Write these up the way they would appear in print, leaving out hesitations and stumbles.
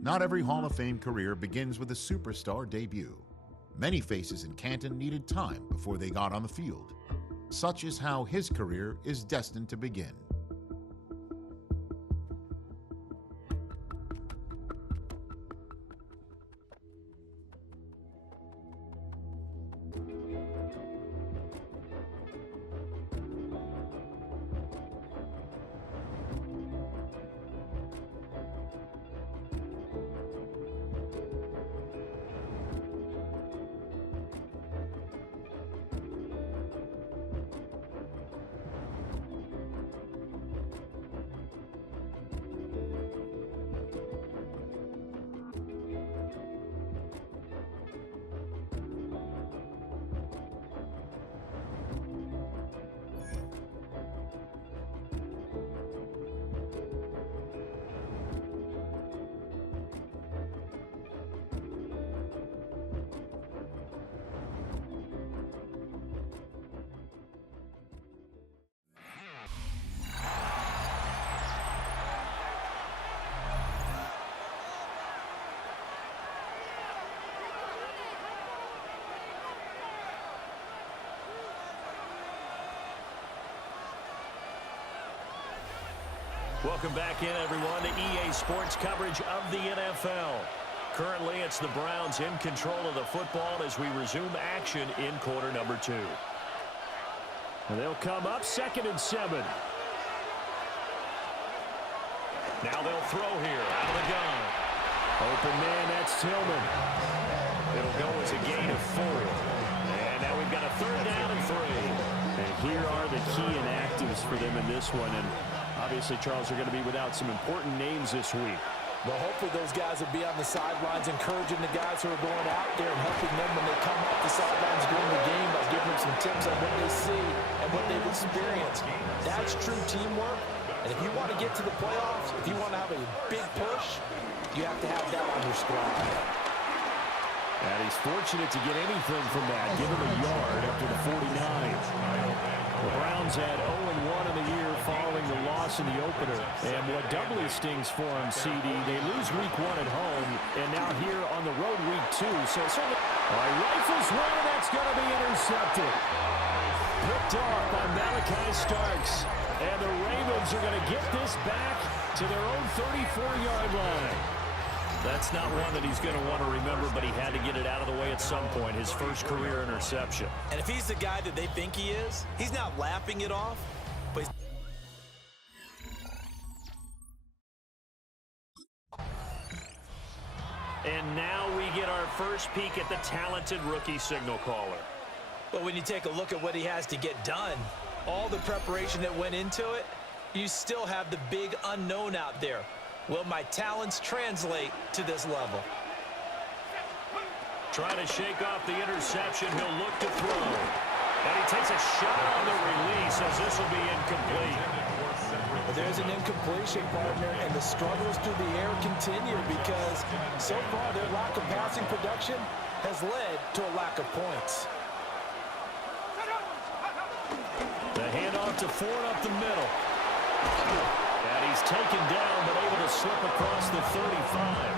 Not every Hall of Fame career begins with a superstar debut. Many faces in Canton needed time before they got on the field. Such is how his career is destined to begin. Welcome back in, everyone, to EA Sports coverage of the NFL. Currently, it's the Browns in control of the football as we resume action in quarter number 2. And they'll come up 2nd and 7. Now they'll throw here out of the gun. Open man, that's Tillman. It'll go as a gain of 4. And now we've got a 3rd down and 3. And here are the key inactives for them in this one. And obviously, Charles, are going to be without some important names this week. Well, hopefully those guys will be on the sidelines encouraging the guys who are going out there and helping them when they come off the sidelines during the game by giving them some tips on what they see and what they've experienced. That's true teamwork. And if you want to get to the playoffs, if you want to have a big push, you have to have that on your squad. And he's fortunate to get anything from that. Give him a yard after the 49. The Browns had 0-1 in the year following the loss in the opener. And what doubly stings for them, CD, they lose week 1 at home, and now here on the road week 2. So certainly, rifles one, and that's going to be intercepted. Picked off by Malachi Starks. And the Ravens are going to get this back to their own 34-yard line. That's not one that he's going to want to remember, but he had to get it out of the way at some point, his first career interception. And if he's the guy that they think he is, he's not laughing it off, but he's... And now we get our first peek at the talented rookie signal caller. But when you take a look at what he has to get done, all the preparation that went into it, you still have the big unknown out there. Will my talents translate to this level? Trying to shake off the interception. He'll look to throw. And he takes a shot on the release as this will be incomplete. Well, there's an incompletion, partner, and the struggles through the air continue because so far their lack of passing production has led to a lack of points. The handoff to Ford up the middle. And he's taken down, but able to slip across the 35.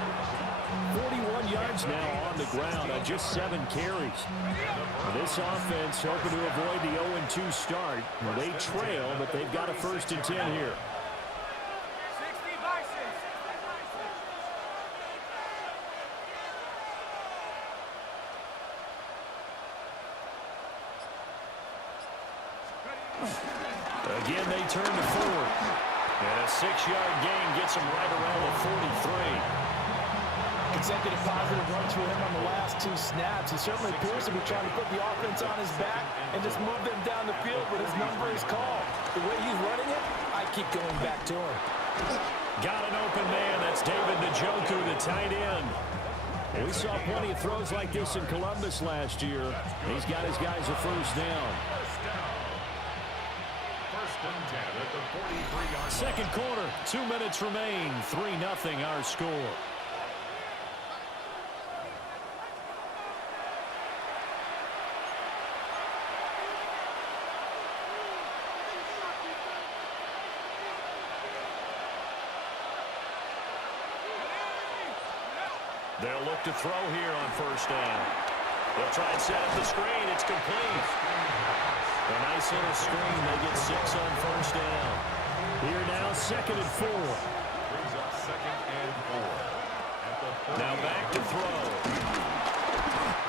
41 yards now on the ground on just 7 carries. This offense hoping to avoid the 0-2 start. They trail, but they've got a 1st and 10 here. Again, they turn to Ford. And a 6-yard gain gets him right around the 43. Consecutive positive runs for him on the last 2 snaps. He certainly appears to be trying to put the offense on his back and just move them down the field, but his number is called. The way he's running it, I keep going back to him. Got an open man. That's David Njoku, the tight end. We saw plenty of throws like this in Columbus last year. He's got his guys a 1st down. Second quarter, 2 minutes remain. 3-0 our score. They'll look to throw here on first down. They'll try and set up the screen. It's complete. A nice little screen. They get 6 on first down. Here now, 2nd and 4. Brings up 2nd and 4. Now back to throw.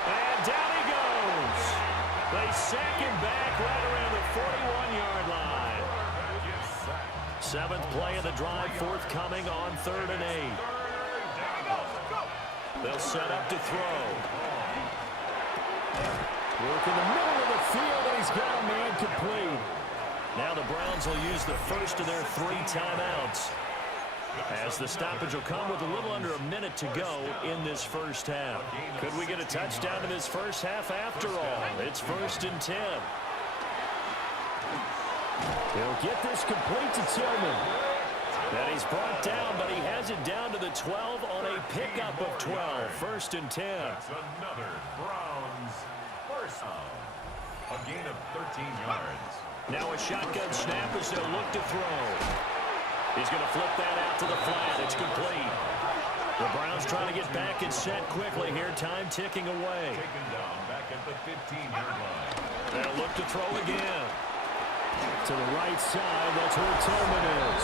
And down he goes. They sack him back right around the 41-yard line. 7th play of the drive forthcoming on 3rd and 8. They'll set up to throw. Work in the middle of the field, and he's got a man complete. Now the Browns will use the first of their 3 timeouts, as the stoppage will come with a little under a minute to go in this first half. Could we get a touchdown in this first half after all? It's 1st and 10. He'll get this complete to Tillman. And he's brought down, but he has it down to the 12 on a pickup of 12. 1st and 10. That's another Browns first down. A gain of 13 yards. Now a shotgun snap as they'll look to throw. He's going to flip that out to the flat. It's complete. The Browns trying to get back and set quickly here. Time ticking away. Taken down back at the 15-yard line. They'll look to throw again. To the right side, that's where Tillman is.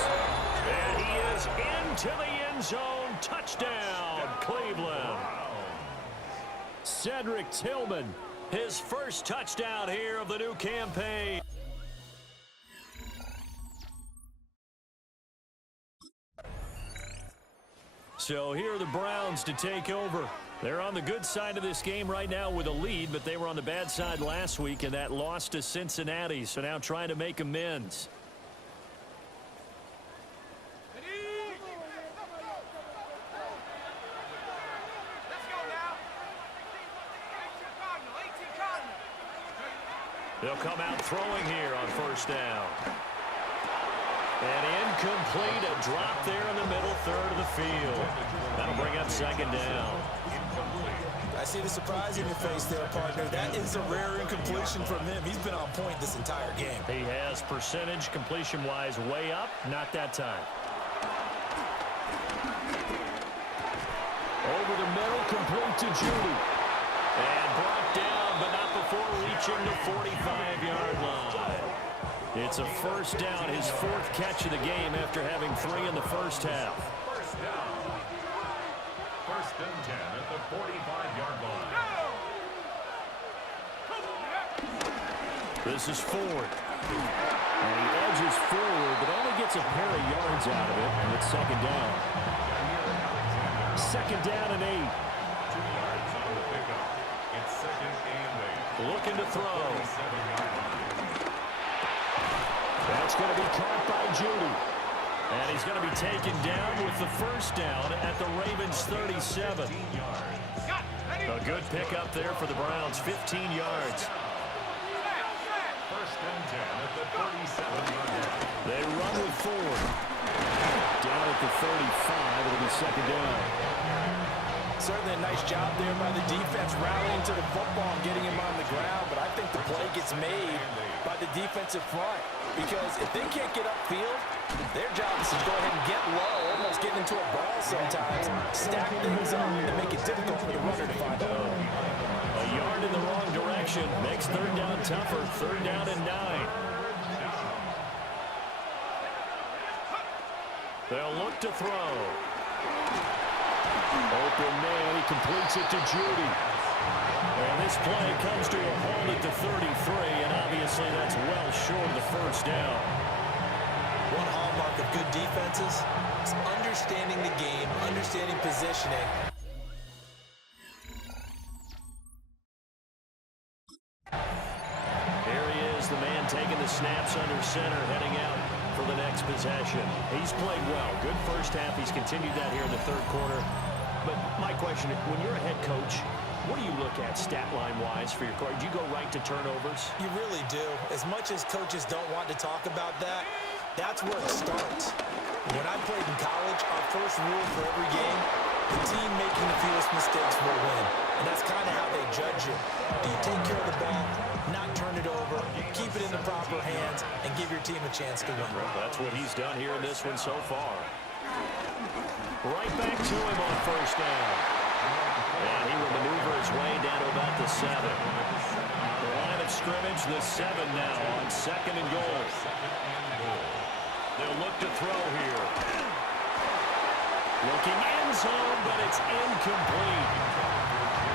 And he is into the end zone. Touchdown, Cleveland. Cedric Tillman, his first touchdown here of the new campaign. So here are the Browns to take over. They're on the good side of this game right now with a lead, but they were on the bad side last week in that loss to Cincinnati, so now trying to make amends. They'll come out throwing here on first down. And incomplete, a drop there in the middle third of the field. That'll bring up 2nd down. I see the surprise in your face there, partner. That is a rare incompletion from him. He's been on point this entire game. He has percentage completion-wise way up, not that time. Over the middle, complete to Judy. And brought down, but not before reaching the 45-yard line. It's a first down, his 4th catch of the game after having 3 in the first half. First down. 1st and 10 at the 45-yard line. This is Ford. And he edges forward, but only gets a pair of yards out of it, and it's 2nd down. 2nd down and 8. 2 yards on the pickup. It's 2nd and 8. Looking to throw. 37-yard line. That's going to be caught by Judy. And he's going to be taken down with the first down at the Ravens' 37. A good pickup there for the Browns, 15 yards. 1st and 10 at the 37-yard line. They run with Ford. Down at the 35, it'll be 2nd down. Certainly a nice job there by the defense rallying to the football and getting him on the ground, but I think the play gets made by the defensive front, because if they can't get upfield, their job is to go ahead and get low, almost get into a ball sometimes, stack things up, and make it difficult for the runner to find a hole. A yard in the wrong direction makes 3rd down tougher. 3rd down and 9. They'll look to throw. Open man, he completes it to Judy. And this play comes to a hold at the 33, and obviously that's well short of the first down. One hallmark of good defenses is understanding the game, understanding positioning. Here he is, the man taking the snaps under center, heading out for the next possession. He's played well. Good first half. He's continued that here in the 3rd quarter. But my question, when you're a head coach, what do you look at stat line-wise for your coach? Do you go right to turnovers? You really do. As much as coaches don't want to talk about that, that's where it starts. When I played in college, our first rule for every game, the team making the fewest mistakes will win. And that's kind of how they judge you. Do you take care of the ball, not turn it over, keep it in the proper hands, and give your team a chance to win? Well, that's what he's done here in this one so far. Right back to him on first down. And he will maneuver his way down to about the 7. The line of scrimmage, the 7 now on 2nd and goal. They'll look to throw here. Looking end zone, but it's incomplete.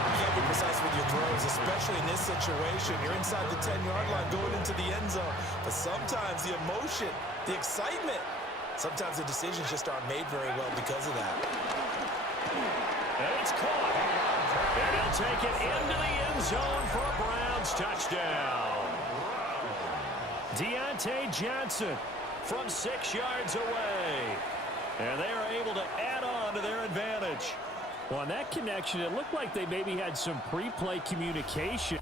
You can't be precise with your throws, especially in this situation. You're inside the 10-yard line going into the end zone. But sometimes the emotion, the excitement, sometimes the decisions just aren't made very well because of that. And it's caught. And he'll take it into the end zone for a Browns touchdown. Deontay Johnson from 6 yards away. And they are able to add on to their advantage. Well, on that connection, it looked like they maybe had some pre-play communication.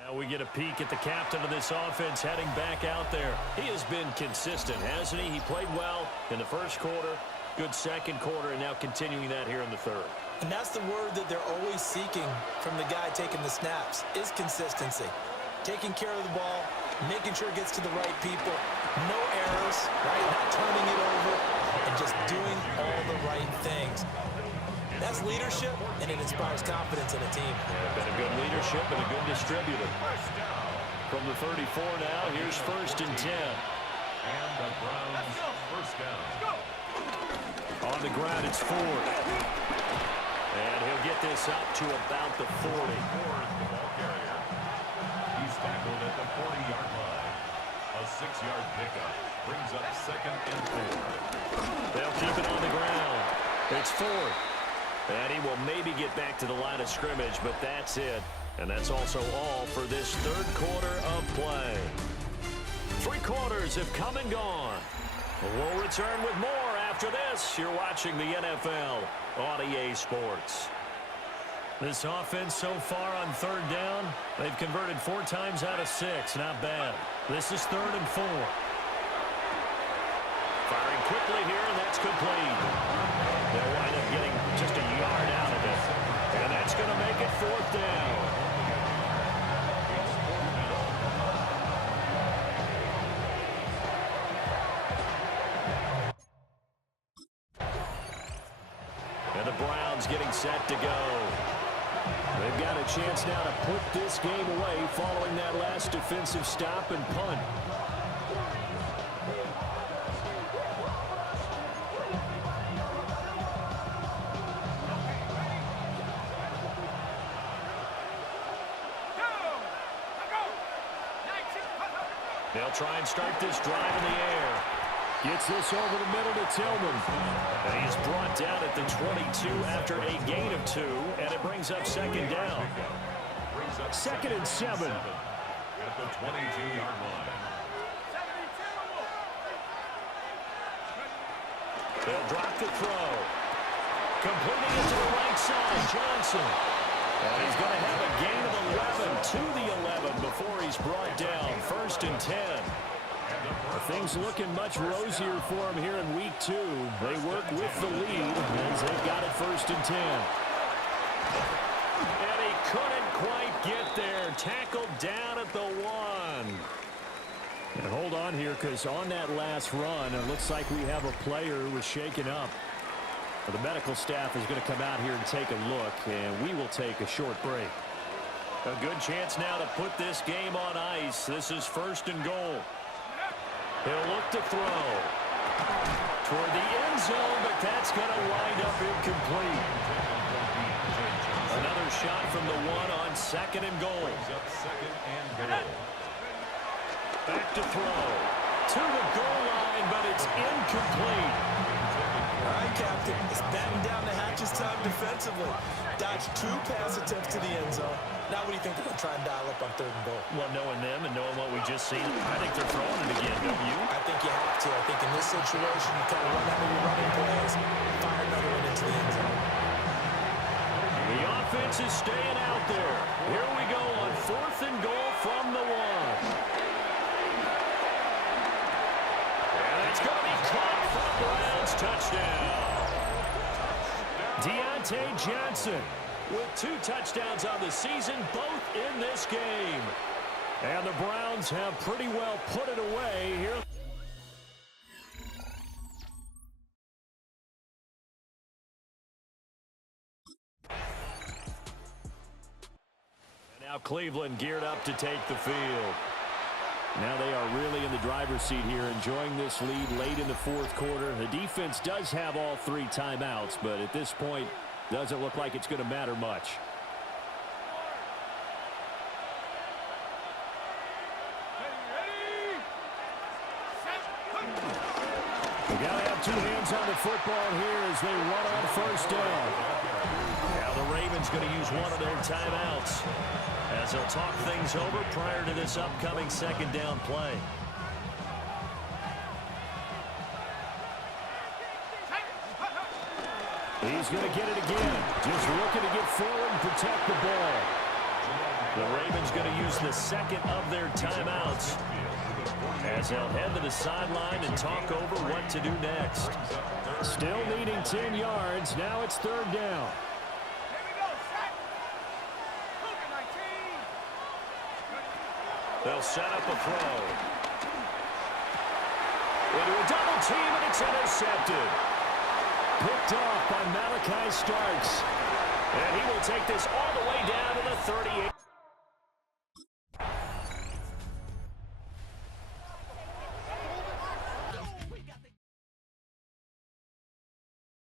Now we get a peek at the captain of this offense heading back out there. He has been consistent, hasn't he? He played well in the first quarter, good second quarter, and now continuing that here in the third. And that's the word that they're always seeking from the guy taking the snaps, is consistency. Taking care of the ball, making sure it gets to the right people, no errors, right? Not turning it over, and just doing all the right things. That's leadership, and it inspires confidence in a team. Yeah, been a good leadership and a good distributor. From the 34 now, here's 1st and 10. And the Browns first down. On the ground, it's Ford. And he'll get this up to about the 40. Ford, the ball carrier. He's tackled at the 40-yard line. A 6-yard pickup brings up 2nd and 4. They'll keep it on the ground. It's Ford. And he will maybe get back to the line of scrimmage, but that's it. And that's also all for this third quarter of play. 3 quarters have come and gone. We'll return with more after this. You're watching the NFL on EA Sports. This offense so far on 3rd down, they've converted 4 times out of 6. Not bad. This is 3rd and 4. Firing quickly here, and that's complete. They'll wind up getting just a yard out of it. And that's going to make it 4th down. And the Browns getting set to go. They've got a chance now to put this game away following that last defensive stop and punt. They'll try and start this drive in the air. Gets this over the middle to Tillman. And he's brought down at the 22 after a gain of 2, and it brings up 2nd down. 2nd and 7. At the 22-yard line. They'll drop the throw. Completing it to the right side, Johnson. And he's going to have a gain of 11 to the 11 before he's brought down. 1st and 10. Things looking much rosier for him here in week 2. They work with the lead as they've got it 1st and 10. And he couldn't quite get there. Tackled down at the 1. And hold on here, because on that last run, it looks like we have a player who was shaken up. The medical staff is going to come out here and take a look, and we will take a short break. A good chance now to put this game on ice. This is 1st and goal. He'll look to throw toward the end zone, but that's going to wind up incomplete. Another shot from the 1 on 2nd and goal. Back to throw to the goal line, but it's incomplete. All right, Captain. It's batten down the hatches time defensively. Dodged 2 pass attempts to the end zone. Now what do you think they're going to try and dial up on 3rd and goal? Well, knowing them and knowing what we just seen, I think they're throwing it again, don't you? I think you have to. I think in this situation, you kind of run out of your running plays, fire another one into the end zone. The offense is staying out there. Here we go on 4th and goal from the 1. And it's going to be caught for a Browns touchdown. Deontay Johnson with 2 touchdowns on the season, both in this game. And the Browns have pretty well put it away here. Now Cleveland geared up to take the field. Now they are really in the driver's seat here, enjoying this lead late in the fourth quarter. The defense does have all 3 timeouts, but at this point, doesn't look like it's going to matter much. We got to have 2 hands on the football here as they run on first down. Now the Ravens going to use one of their timeouts as they'll talk things over prior to this upcoming second down play. He's going to get it again. Just looking to get forward and protect the ball. The Ravens going to use the second of their timeouts as they'll head to the sideline and talk over what to do next. Still needing 10 yards. Now it's third down. They'll set up a throw. Into a double team, and it's intercepted. Picked off by Malachi Starks. And he will take this all the way down to the 38.